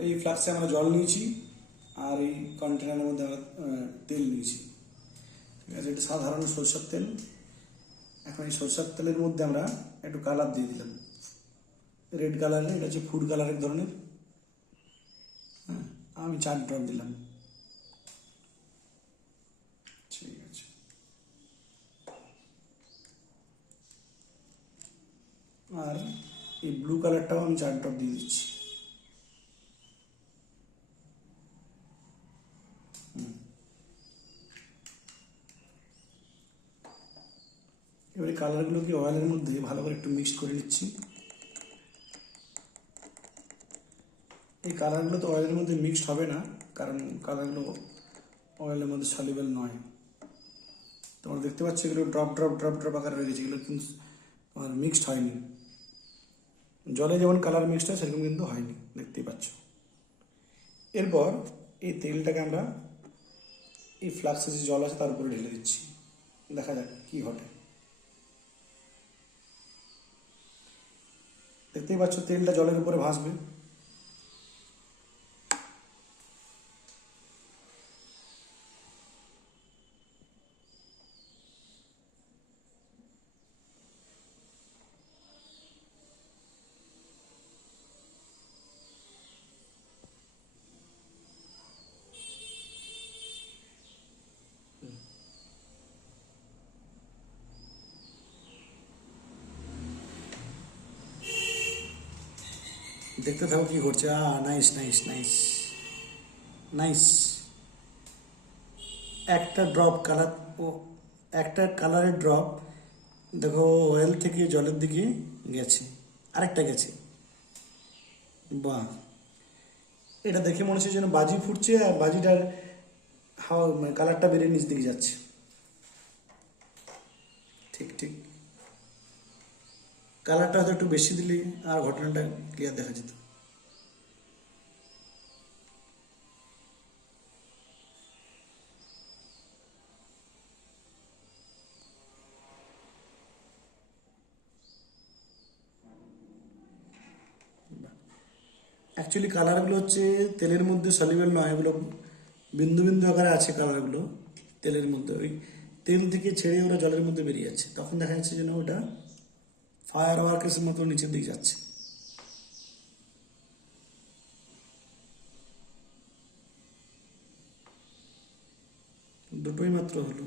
তাহলে এই ফ্লাক্সে আমরা জল নিয়েছি আর এই কন্টেনারের মধ্যে আমরা তেল নিয়েছি। ঠিক আছে, এটা সাধারণ সরষের তেল। এখন এই সরষের তেলের মধ্যে আমরা একটু কালার দিয়ে দিলাম, রেড কালারের, এটা হচ্ছে ফুড কালারের ধরনের। হ্যাঁ, আমি 4 ড্রপ দিলাম। ঠিক আছে, আর এই ব্লু কালারটাও আমি 4 ড্রপ দিয়ে দিচ্ছি। এবারে কালারগুলোকে অয়েলের মধ্যে ভালো করে একটু মিক্স করে নিচ্ছি। এই কালারগুলো তো অয়েলের মধ্যে মিক্সড হবে না, কারণ কালারগুলো অয়েলের মধ্যে সলিউবল নয়। তোমরা দেখতে পাচ্ছ এগুলো ড্রপ ড্রপ ড্রপ ড্রপ আকারে রয়ে গেছে, এগুলো কিন্তু তোমার মিক্সড হয়নি। জলে যেমন কালার মিক্সড হয় সেরকম কিন্তু হয়নি, দেখতেই পাচ্ছ। এরপর এই তেলটাকে আমরা এই ফ্লাক্সে যে জল আছে তার উপরে ঢেলে দিচ্ছি, দেখা যাক কি ঘটে। দেখতেই পাচ্ছ তেলটা জলের উপরে ভাসবে। দেখতে থাকো কি ঘটছে। Nice nice nice nice. একটা ড্রপ কালার, ও একটা কালারের ড্রপ দেখো অয়েল থেকে জলের দিকে গেছে, আরেকটা গেছে। বাহ, এটা দেখে মনে হচ্ছে যেন বাজি ফুটছে আর বাজিটার হাওয়া মানে কালারটা বেরিয়ে নিচ দিকে যাচ্ছে। ঠিক ঠিক, কালারটা হয়তো একটু বেশি দিলে আর ঘটনাটা ক্লিয়ার দেখা যেত। অ্যাকচুয়ালি কালারগুলো হচ্ছে তেলের মধ্যে সলিউবল নয়, এগুলো বিন্দু বিন্দু আকারে আছে কালারগুলো তেলের মধ্যে। ওই তেল থেকে ছেড়ে ওরা জলের মধ্যে বেরিয়ে যাচ্ছে, তখন দেখা যাচ্ছে যেন ওটা ফায়ার ওয়ার্কের মতো নিচের দিকে যাচ্ছে। দুটোই মাত্র হলো।